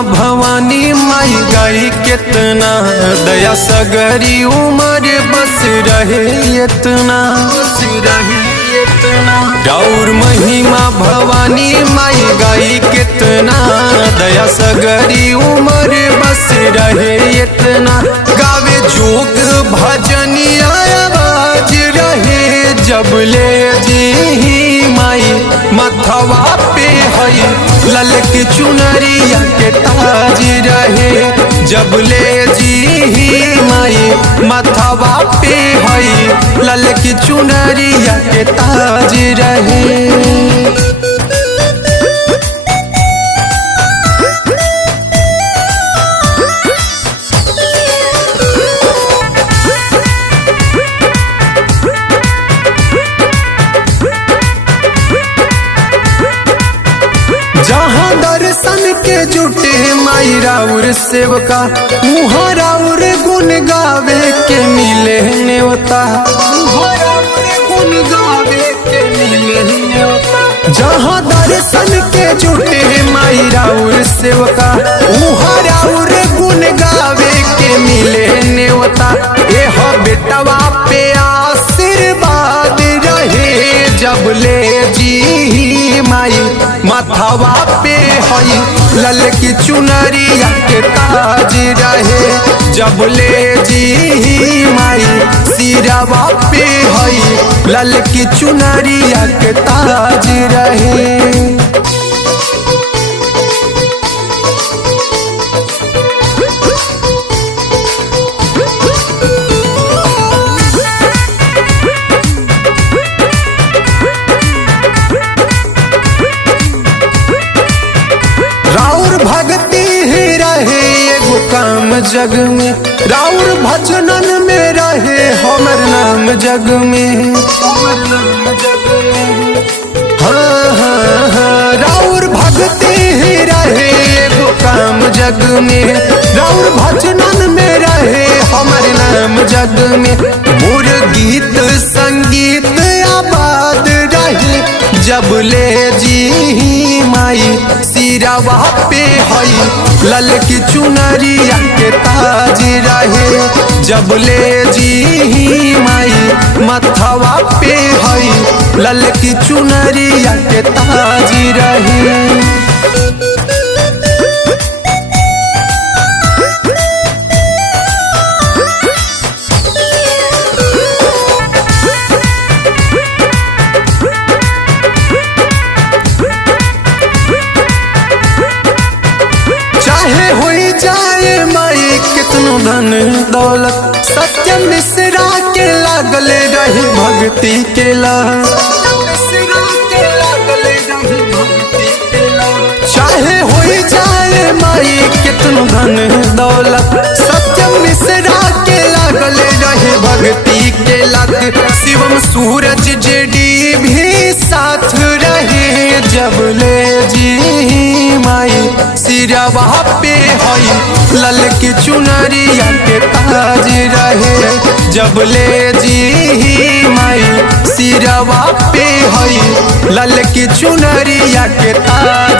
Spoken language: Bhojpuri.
महिमा भवानी माई गाई कितना दया सगरी उमर बस रहे इतना और महिमा भवानी माई गाई कितना दया सगरी उमर बस रहे इतना गावे जोग भजनिया आवाज रहे जब ले जी माई मथवा पे हई ललक चुनरिया के ताज रहे जब ले जी माई मथवा पे हई ललक चुनरिया के ताज रहे। जहाँ दर्शन के जुटे माई राउर सेवका मुँह राउर गुण गावे के मिले नेवता जहाँ दर्शन के जुटे माई राउर सेवका मुँह राउर गुण गावे के मिले नेवता एह बेटवा पे आशीर्वाद रहे जब ले जी माई मथवा पे हई ललकी चुनरिया के ताज रहे जब ले जी माई सिरवा पे हई ललकी चुनरिया के ताज रहे। राउर भक्ति ही रहे एगो काम जग में राउर भजनन में रहे हमर नाम जग में हाँ हाँ हाँ राउर भक्ति ही रहे एगो काम जग में राउर भजनन में रहे हमर नाम जग में मोर गीत संगीत आबाद रहे जब ले जी माई सिरवा पे हई ललकी चुनरिया के ताज रहे जब ले जी माई मथवा पे हई ललकी चुनरिया के ताज रहे। चाहे होई जाए माई कितनो धन दौलत सत्य मिश्रा के लागल रही भक्ति के लहर चाहे होई जाए माई कितनो धन दौलत सत्य मिश्रा के लागल रही भक्ति के लहर शिवम सूरज जेडी भी साथ रहे जब ले जी माई सिरवा पे हई ललकी चुनरिया के ताज रहे जब ले जी माई सिरवा पे हई ललकी चुनरिया के ताज